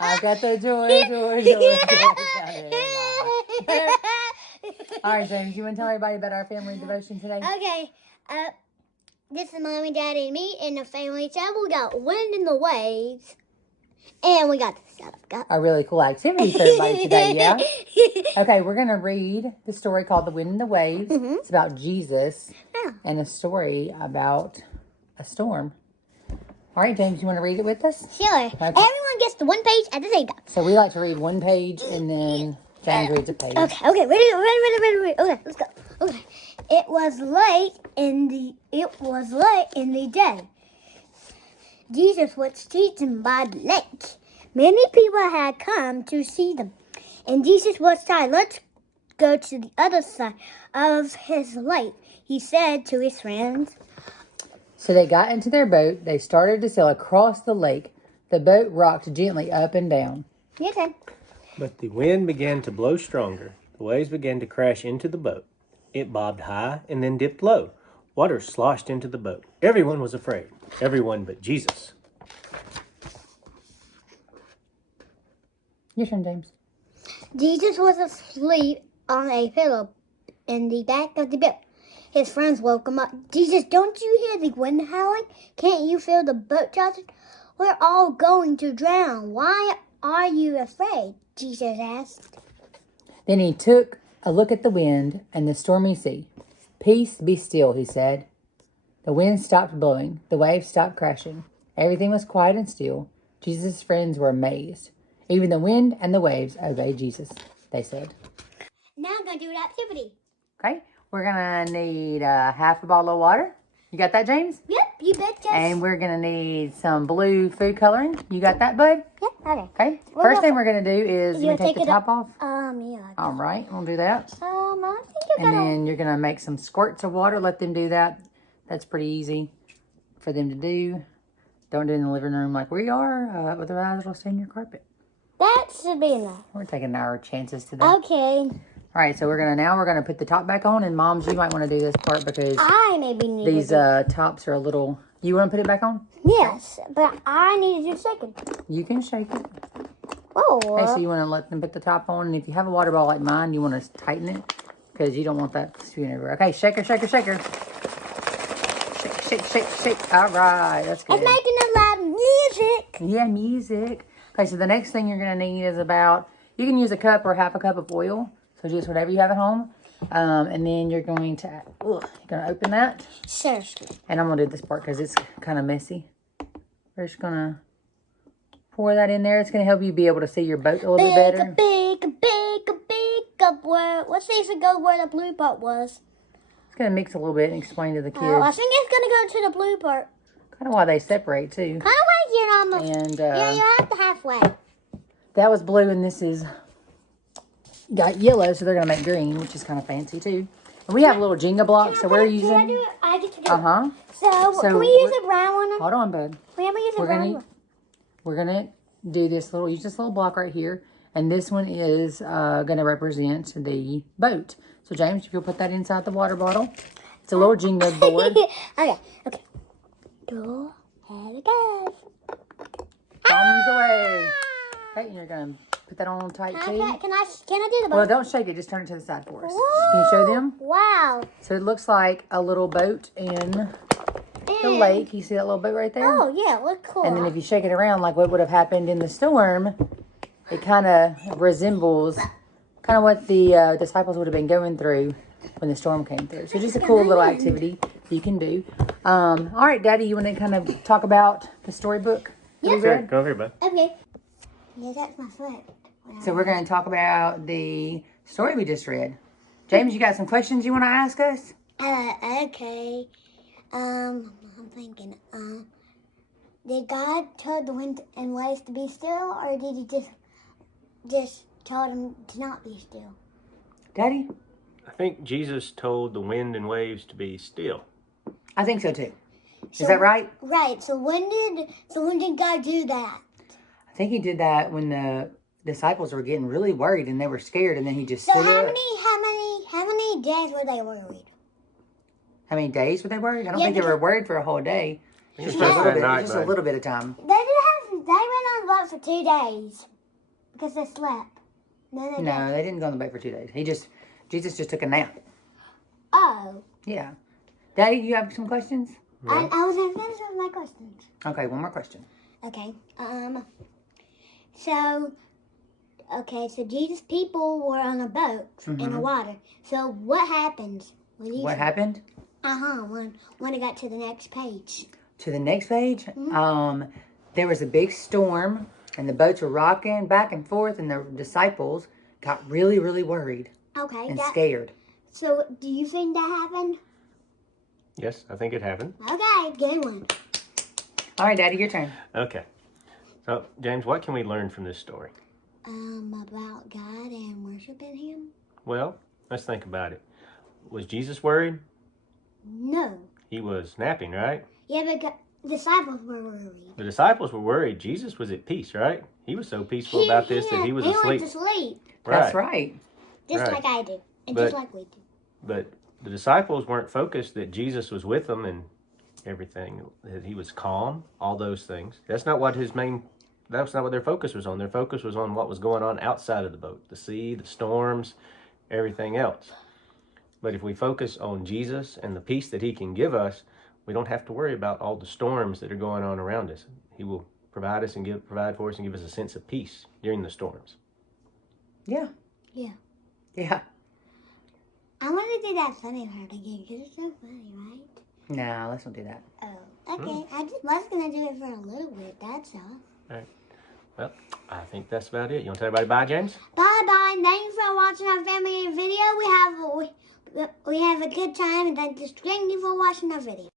I've got the joy. All right, James, you want to tell everybody about our family devotion today? Okay. This is Mommy, Daddy, and me in the family chat. We got wind in the waves. And we got a really cool activity for everybody today, yeah? Okay, we're going to read the story called The Wind and the Waves. Mm-hmm. It's about Jesus and a story about a storm. All right, James, you want to read it with us? Sure. Okay. Everyone gets the one page at the same time. So we like to read one page and then James reads a page. Okay, ready. Okay, let's go. Okay. It was late in the day. Jesus was teaching by the lake. Many people had come to see them. And Jesus was tired. Let's go to the other side of his lake, he said to his friends. So they got into their boat. They started to sail across the lake. The boat rocked gently up and down. Your turn. But the wind began to blow stronger. The waves began to crash into the boat. It bobbed high and then dipped low. Water sloshed into the boat. Everyone was afraid. Everyone but Jesus. Your turn, James. Jesus was asleep on a pillow in the back of the boat. His friends woke him up. Jesus, don't you hear the wind howling? Can't you feel the boat tossing? We're all going to drown. Why are you afraid? Jesus asked. Then he took a look at the wind and the stormy sea. Peace, be still, he said. The wind stopped blowing. The waves stopped crashing. Everything was quiet and still. Jesus' friends were amazed. Even the wind and the waves obeyed Jesus, they said. Now I'm going to do an activity. Okay, we're going to need half a bottle of water. You got that, James? Yep, you betcha. And we're going to need some blue food coloring. You got that, bud? Yep, okay. Okay, first thing we're going to do is you're going to take the top off. Yeah. All right, we'll do that. I think And then you're going to make some squirts of water. Let them do that. That's pretty easy for them to do. Don't do it in the living room like we are. Otherwise, it'll stain your carpet. That should be enough. We're taking our chances today. Okay. All right, so we're gonna put the top back on. And Moms, you might want to do this part because I maybe need these tops are a little. You want to put it back on? Yes, but I need to do second. You can shake it. Oh. Okay, so you want to let them put the top on, and if you have a water ball like mine, you want to tighten it because you don't want that spewing everywhere. Okay, shaker. Shake. All right, that's good. It's making a lot of music. Yeah, music. Okay, so the next thing you're going to need is you can use a cup or half a cup of oil. So just whatever you have at home. And then you're going to open that. Sure. And I'm going to do this part because it's kind of messy. We're just going to pour that in there. It's going to help you be able to see your boat a little bit better. Big word. Let's see if it goes where the blue part was. It's going to mix a little bit and explain to the kids. I think it's going to go to the blue part. Kind of why they separate too. Kind of like you're almost. And you're at the halfway. That was blue and this is got yellow, so they're going to make green, which is kind of fancy too. And we have a little Jenga block, so we're using. Can I do it? I get to do it. So can we use a brown one? Hold on, bud. We have to use a brown one. We're gonna do use this little block right here, and this one is gonna represent the boat. So James, if you'll put that inside the water bottle, it's a little Jenga board. Okay. Go ahead, guys. Thumbs away. Okay, and you're gonna put that on tight too. Can I do the boat? Well, don't shake it. Just turn it to the side for us. Whoa. Can you show them? Wow. So it looks like a little boat in the lake. You see that little boat right there? Oh, yeah. Look cool. And then if you shake it around like what would have happened in the storm, it kind of resembles kind of what the disciples would have been going through when the storm came through. So just a cool little activity you can do. All right, Daddy, you want to kind of talk about the storybook? Yeah. Sure, go over here, bud. Okay. Yeah, that's my foot. So we're going to talk about the story we just read. James, you got some questions you want to ask us? Okay. I'm thinking, did God tell the wind and waves to be still, or did he just tell them to not be still? Daddy? I think Jesus told the wind and waves to be still. I think so too. Is that right? Right. So when did God do that? I think he did that when the disciples were getting really worried and they were scared, and then he just stood up. How many days were they worried? How many days were they worried? I don't think they were worried for a whole day. Just a little bit of time. They didn't have boat for 2 days because they slept. No, they didn't go on the boat for 2 days. Jesus just took a nap. Oh. Yeah. Daddy, you have some questions? I wasn't finished with my questions. Okay, one more question. Okay. So Jesus' people were on a boat in the water. So what happens? What happened? When it got to the next page. To the next page? There was a big storm, and the boats were rocking back and forth, and the disciples got really, really worried and scared. So do you think that happened? Yes, I think it happened. Okay, good one. All right, Daddy, your turn. Okay. So, James, what can we learn from this story? About God and worshiping Him? Well, let's think about it. Was Jesus worried? No. He was napping, right? Yeah, because disciples were worried. The disciples were worried. Jesus was at peace, right? He was so peaceful about this that he was asleep. He went to sleep. That's right. Just like I do. And just like we do. But the disciples weren't focused that Jesus was with them and everything, that he was calm, all those things. That's not what their focus was on. Their focus was on what was going on outside of the boat, the sea, the storms, everything else. But if we focus on Jesus and the peace that he can give us, we don't have to worry about all the storms that are going on around us. He will provide for us and give us a sense of peace during the storms. Yeah. Yeah. Yeah. I want to do that funny part again because it's so funny, right? No, let's not do that. Oh, okay. I just was going to do it for a little bit, that's all. All right. Well, I think that's about it. You want to tell everybody bye, James? Bye-bye. Thanks for watching our family video. We have a good time, and thank you for watching our video.